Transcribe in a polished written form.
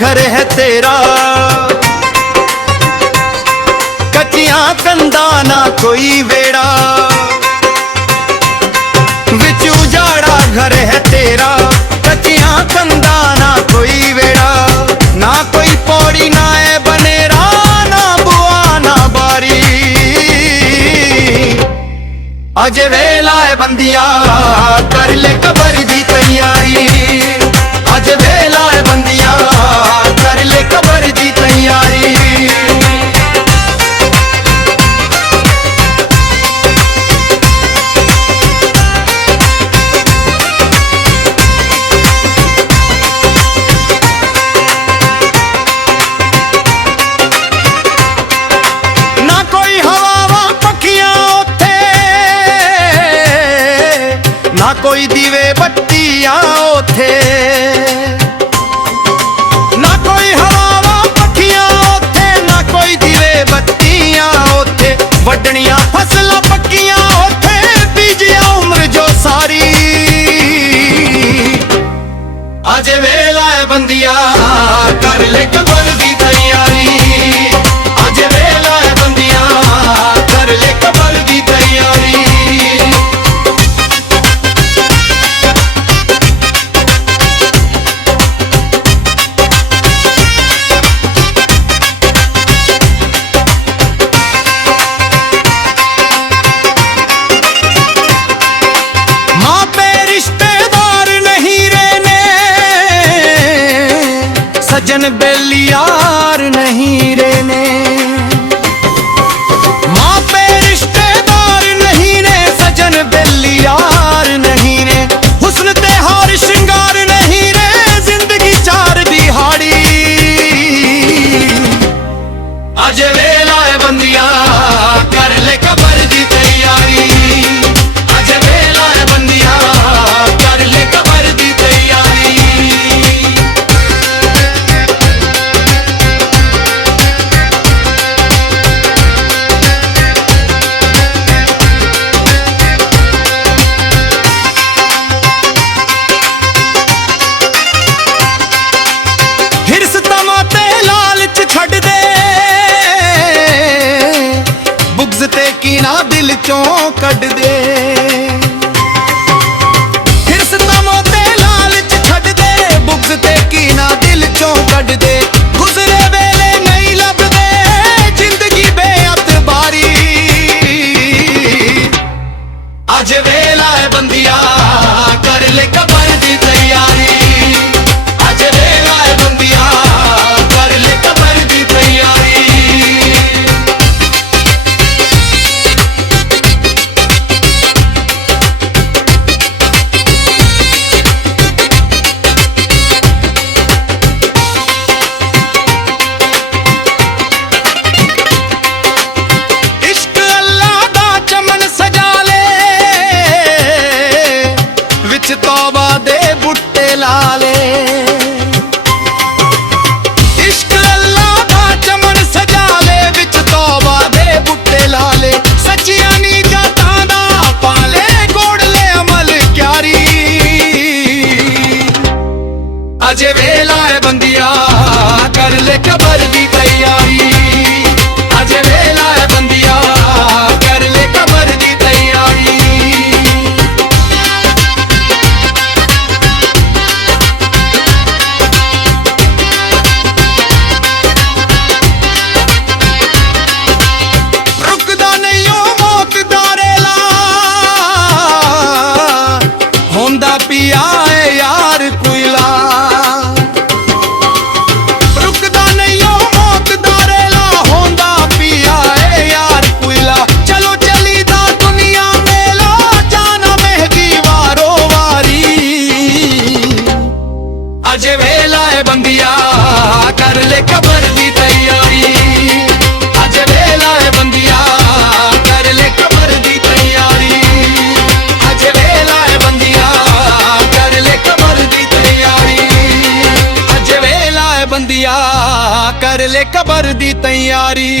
घर है तेरा, कच्चियां कंधा ना कोई वेड़ा, विच उजाड़ा घर है तेरा, कच्चियां कंधा ना कोई वेड़ा, ना कोई पौड़ी ना है बनेरा, ना बुआ ना बारी। अज वेला है बंदिया कर ले कबर दी तैयारी, अज वेला है बंदिया कर ले कबर दी तैयारी। ना कोई हवावां पखियां उथे, ना कोई दीवे बत्तियां उथे, ना कोई हवावां पखियां उथे, ना कोई दीवे बत्तियां उथे, वड्डणियां फसलां पक्कियां उथे, बीजिया उम्र जो सारी। अज वेला है बंदिया कर ले कबर दी तैयारी, अज वेला है बंदिया कर ले कबर दी तैयारी। माँ पे रिश्तेदार नहीं रहने, सजन बेलियार नहीं रहने, माँ पे रिश्तेदार नहीं ने, सजन बेलियार नहीं ने, हुस्न ते हार श्रृंगार नहीं रे, जिंदगी चार दिहाड़ी। अज वेला है बंदिया कर ले कबर दी तैयारी, अज वेला है बंदिया कर ले कबर दी तैयारी। हिरस तमाते लालच छड़ दे, बुग्ज ते कीना दिल चों कढ दे, हिरस तमाते लालच छड़ दे, बुग्ज ते कीना दिल चों कढ दे, गुजरे वेले नहीं लभदे जिंदगी बेअतबारी। अज वेला है बंदिया कर ले कबर दी तैयारी, अज वेला है बंदिया कर ले कबर दी तैयारी। इश्क अल्लाह दा चमन सजा ले, विच तौबा दे बुट्टे ला ले, इश्क अल्लाह दा चमन सजा ले, विच तौबा दे बुट्टे ला ले, सच्चियां नीयतां दा पाले गोड़ ले अमल क्यारी। अज वेला है बंदिया कर ले कबर दी तैयारी, अज वेला है बंदिया कर ले कबर दी तैयारी। रुकदा नहीं ओ मौत दा रेला, होंदा पिया है यार कोयला, रुकदा नहीं ओ मौत दा रेला, होंदा पिया है यार कोयला, चलो चली दा दुनिया मेला, जाना मेहदी वारो वारी। अज वेला है बंदिया कर ले कबर दी तैयारी, अज वेला है बंदिया कर ले कबर दी तैयारी, अज वेला है बंदिया कर ले कबर दी तैयारी, अज वेला है बंदिया कर ले कबर दी तैयारी।